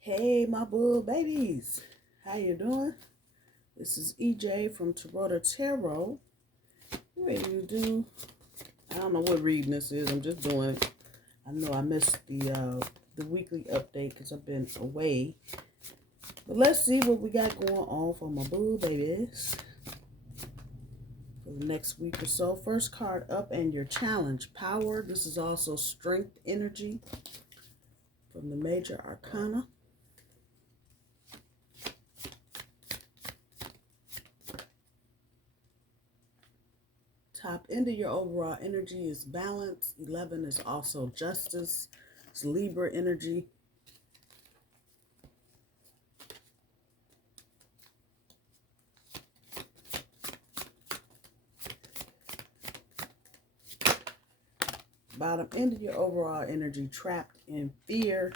Hey, my bull babies. How you doing? This is EJ from Taurota Tarot. Ready to do, I don't know what reading this is. I'm just doing it. I know I missed the weekly update because I've been away. But let's see what we got going on for my bull babies for the next week or so. First card up, and your challenge, power. This is also strength energy from the major arcana. Top end of your overall energy is balance. 11 is also justice. It's Libra energy. Bottom end of your overall energy, trapped in fear.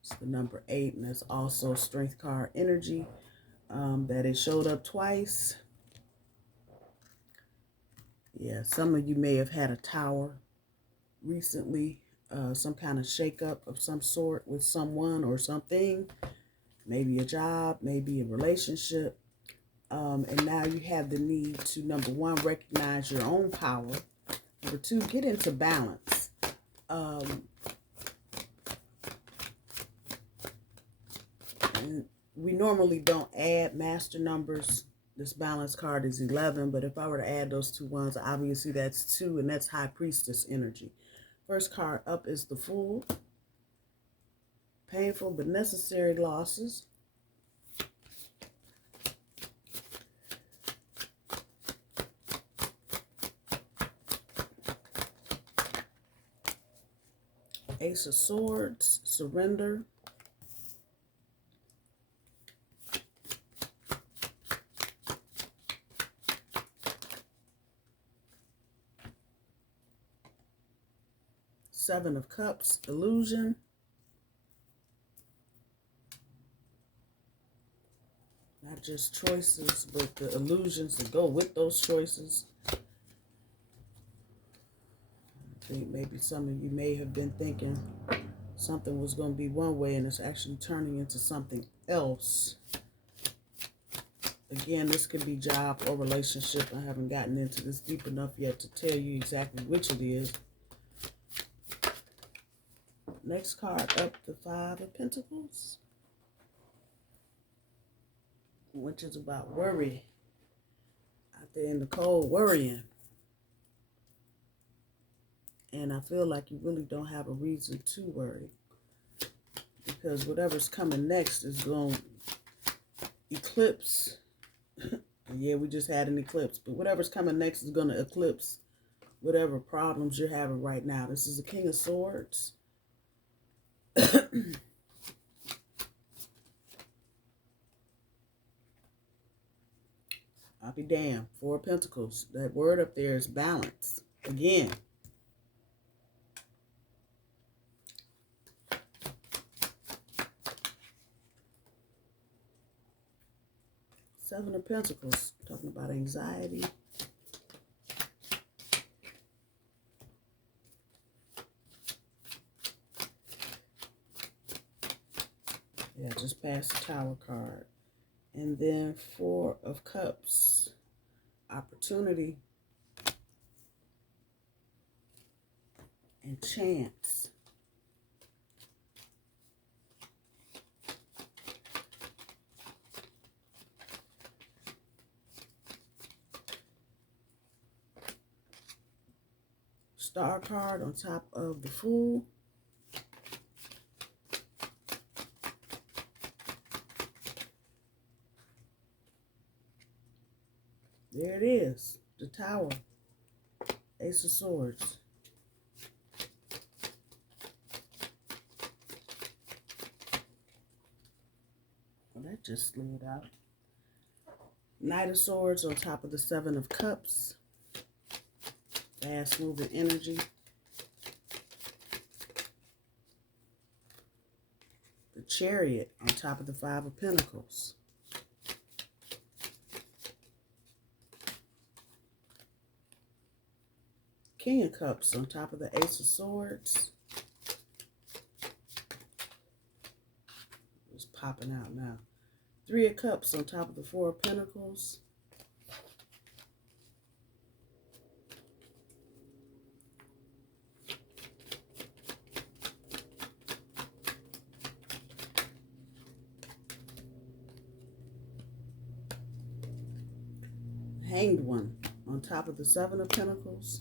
It's the number 8, and that's also strength card energy. That it showed up twice. Yeah, some of you may have had a tower recently, some kind of shakeup of some sort with someone or something, maybe a job, maybe a relationship, and now you have the need to, number 1, recognize your own power, number 2, get into balance. And we normally don't add master numbers. This balance card is 11, but if I were to add those two ones, obviously that's 2, and that's High Priestess energy. First card up is the Fool. Painful but necessary losses. Ace of Swords, surrender. Seven of Cups, illusion. Not just choices, but the illusions that go with those choices. I think maybe some of you may have been thinking something was going to be one way and it's actually turning into something else. Again, this could be job or relationship. I haven't gotten into this deep enough yet to tell you exactly which it is. Next card up, the Five of Pentacles, which is about worry. Out there in the cold, worrying. And I feel like you really don't have a reason to worry, because whatever's coming next is going to eclipse. Yeah, we just had an eclipse, but whatever's coming next is going to eclipse whatever problems you're having right now. This is the King of Swords. I'll be damned. Four of Pentacles. That word up there is balance. Again. Seven of Pentacles. Talking about anxiety. Yeah, just past the Tower card. And then Four of Cups. Opportunity. And chance. Star card on top of the Fool. There it is, the Tower, Ace of Swords. Well, that just slid out. Knight of Swords on top of the Seven of Cups. Fast moving energy. The Chariot on top of the Five of Pentacles. King of Cups on top of the Ace of Swords. popping out now. 3 of Cups on top of the 4 of Pentacles. Hanged One on top of the 7 of Pentacles.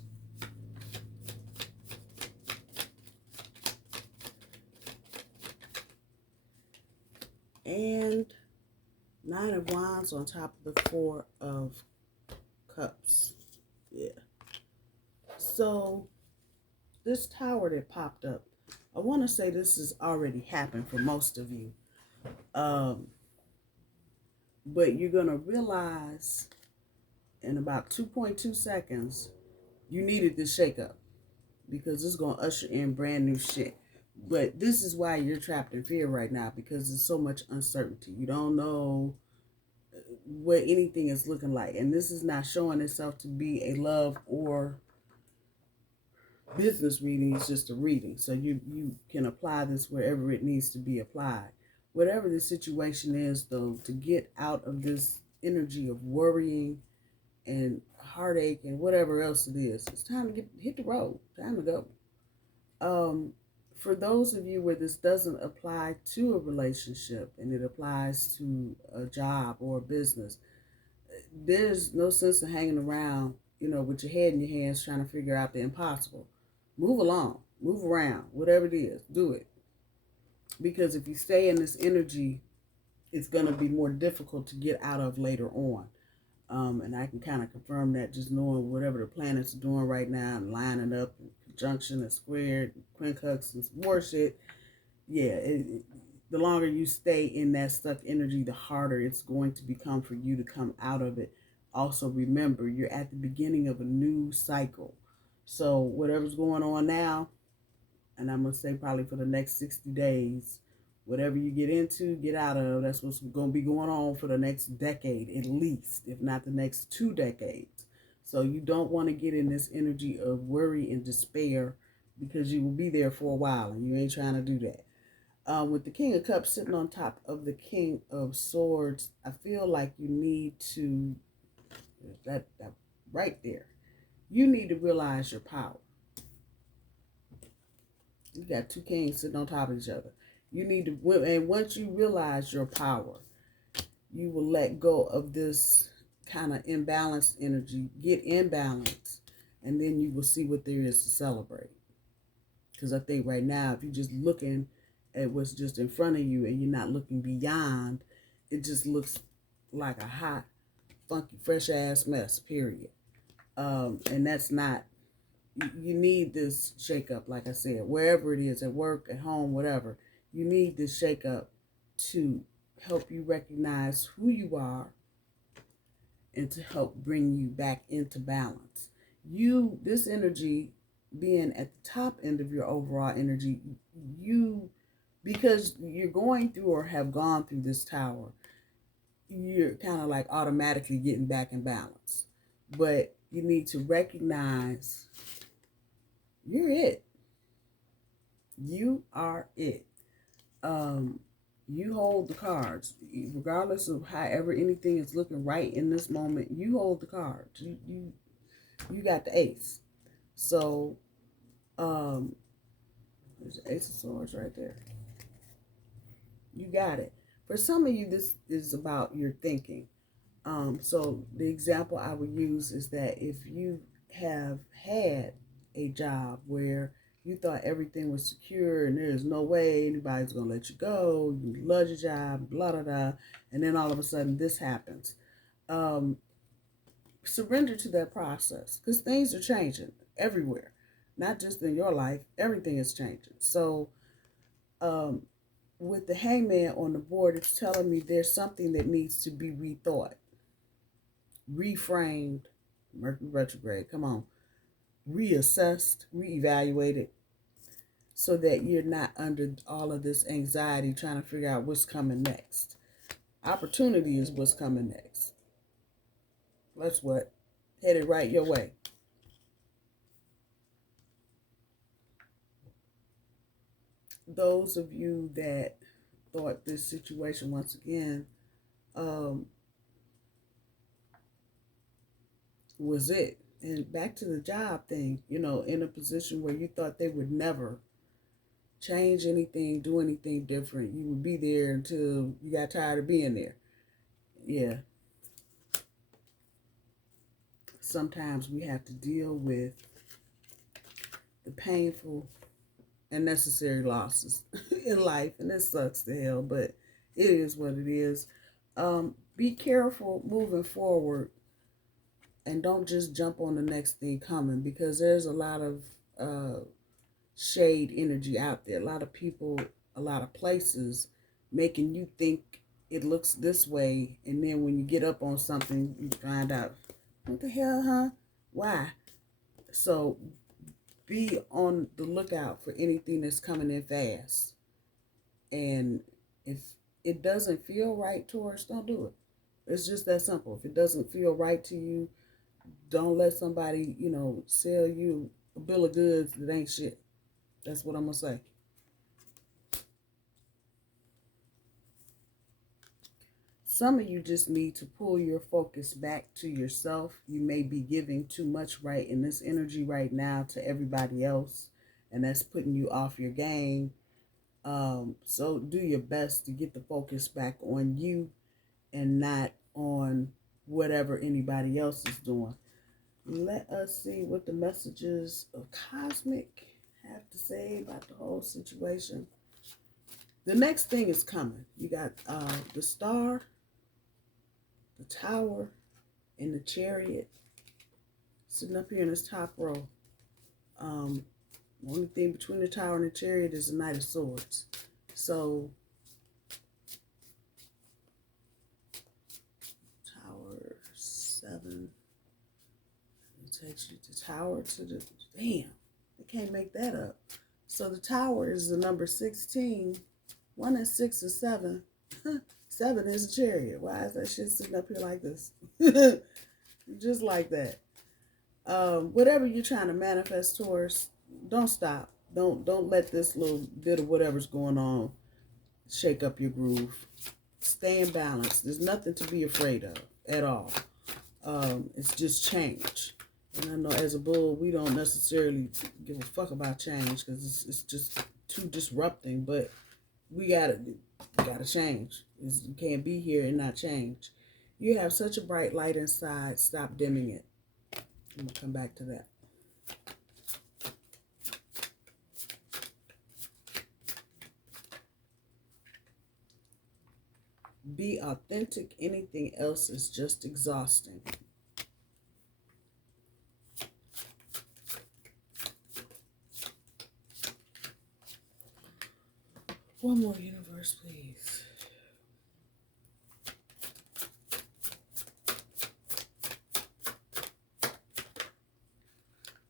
And 9 of Wands on top of the 4 of Cups. Yeah. So this Tower that popped up, I want to say this has already happened for most of you. But you're going to realize in about 2.2 seconds, you needed this shakeup because it's going to usher in brand new shit. But this is why you're trapped in fear right now, because there's so much uncertainty. You don't know what anything is looking like. And this is not showing itself to be a love or business reading. It's just a reading. So you can apply this wherever it needs to be applied. Whatever the situation is, though, to get out of this energy of worrying and heartache and whatever else it is, it's time to hit the road. Time to go. For those of you where this doesn't apply to a relationship and it applies to a job or a business, there's no sense in hanging around, with your head in your hands trying to figure out the impossible. Move along, move around, whatever it is, do it. Because if you stay in this energy, it's going to be more difficult to get out of later on. And I can kind of confirm that just knowing whatever the planets are doing right now and lining up, and conjunction and squared, quincunx and some more shit. Yeah, the longer you stay in that stuck energy, the harder it's going to become for you to come out of it. Also, remember, you're at the beginning of a new cycle. So whatever's going on now, and I'm going to say probably for the next 60 days, whatever you get into, get out of, that's what's going to be going on for the next decade, at least, if not the next 2 decades. So you don't want to get in this energy of worry and despair, because you will be there for a while and you ain't trying to do that. With the King of Cups sitting on top of the King of Swords, I feel like you need to, that right there, you need to realize your power. You got 2 kings sitting on top of each other. You need to, and once you realize your power, you will let go of this kind of imbalanced energy, get in balance, and then you will see what there is to celebrate. Because I think right now, if you're just looking at what's just in front of you and you're not looking beyond, it just looks like a hot, funky, fresh ass mess, period. And that's not, you need this shakeup, like I said, wherever it is, at work, at home, whatever. You need this shakeup to help you recognize who you are and to help bring you back into balance. This energy being at the top end of your overall energy, because you're going through or have gone through this tower, you're kind of like automatically getting back in balance. But you need to recognize you're it. You are it. You hold the cards. Regardless of however anything is looking right in this moment, you hold the cards. You got the ace. So, there's the Ace of Swords right there. You got it. For some of you, this is about your thinking. So the example I would use is that if you have had a job where you thought everything was secure and there's no way anybody's going to let you go, you love your job, blah, blah, blah, and then all of a sudden this happens. Surrender to that process, because things are changing everywhere, not just in your life. Everything is changing. So with the Hangman on the board, it's telling me there's something that needs to be rethought, reframed, Mercury retrograde, come on, reassessed, reevaluated, so that you're not under all of this anxiety trying to figure out what's coming next. Opportunity is what's coming next. That's what, headed right your way. Those of thought this situation once again was it. And back to the job thing, you know, in a position where you thought they would never change anything, do anything different. You would be there until you got tired of being there. Yeah. Sometimes we have to deal with the painful and necessary losses in life, and it sucks to hell, but it is what it is. Be careful moving forward, and don't just jump on the next thing coming, because there's a lot of shade energy out there. A lot of people, a lot of places making you think it looks this way, and then when you get up on something, you find out, what the hell, huh? Why? So be on the lookout for anything that's coming in fast. And if it doesn't feel right, Taurus, don't do it. It's just that simple. If it doesn't feel right to you, don't let somebody, you know, sell you a bill of goods that ain't shit. That's what I'm going to say. Some of you just need to pull your focus back to yourself. You may be giving too much right in this energy right now to everybody else, and that's putting you off your game. So do your best to get the focus back on you and not on whatever anybody else is doing. Let us see what the messages of Cosmic have to say about the whole situation. The next thing is coming. You got the Star, the Tower, and the Chariot sitting up here in this top row. The only thing between the Tower and the Chariot is the Knight of Swords. So, Tower 7. It takes you to Tower to the... Damn, I can't make that up. So the Tower is the number 16. 1 and 6 is 7. 7 is a Chariot. Why is that shit sitting up here like this? Just like that. Whatever you're trying to manifest, Taurus, don't stop. Don't let this little bit of whatever's going on shake up your groove. Stay in balance. There's nothing to be afraid of at all. It's just change. And I know as a bull, we don't necessarily give a fuck about change because it's just too disrupting. But we gotta change. You can't be here and not change. You have such a bright light inside. Stop dimming it. I'm gonna come back to that. Be authentic. Anything else is just exhausting. One more universe, please.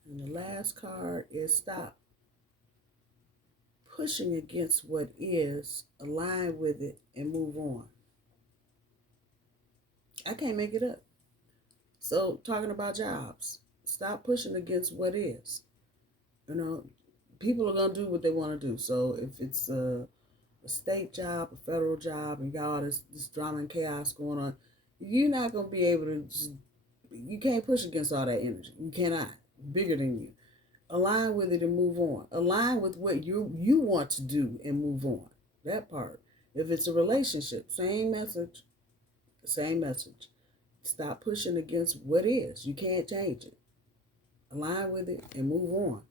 And the last card is stop pushing against what is, align with it, and move on. I can't make it up. So, talking about jobs, stop pushing against what is. You know, people are going to do what they want to do. So, if it's a state job, a federal job, and you got all this drama and chaos going on, you're not going to be able to just, you can't push against all that energy. You cannot. Bigger than you. Align with it and move on. Align with what you want to do and move on. That part. If it's a relationship, same message. Same message. Stop pushing against what is. You can't change it. Align with it and move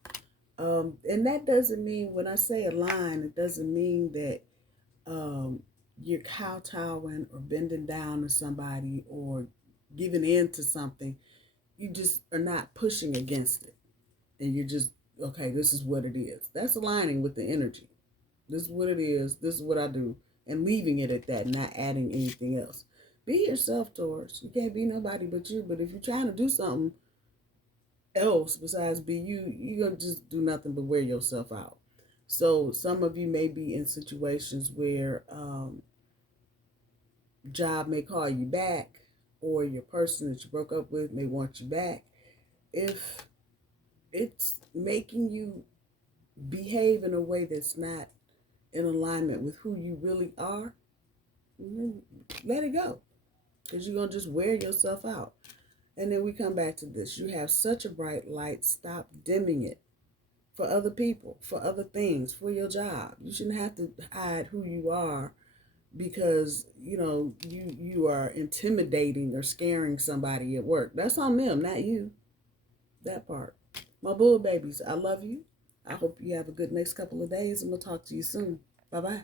on. And that doesn't mean, when I say align, it doesn't mean that you're kowtowing or bending down to somebody or giving in to something. You just are not pushing against it. And you're just, okay, this is what it is. That's aligning with the energy. This is what it is. This is what I do. And leaving it at that, not adding anything else. Be yourself, Taurus. You can't be nobody but you. But if you're trying to do something else besides be you, you're going to just do nothing but wear yourself out. So some of you may be in situations where job may call you back, or your person that you broke up with may want you back. If it's making you behave in a way that's not in alignment with who you really are, let it go. Because you're going to just wear yourself out. And then we come back to this. You have such a bright light. Stop dimming it for other people, for other things, for your job. You shouldn't have to hide who you are because, you know, you are intimidating or scaring somebody at work. That's on them, not you. That part. My bull babies, I love you. I hope you have a good next couple of days, and we'll talk to you soon. Bye-bye.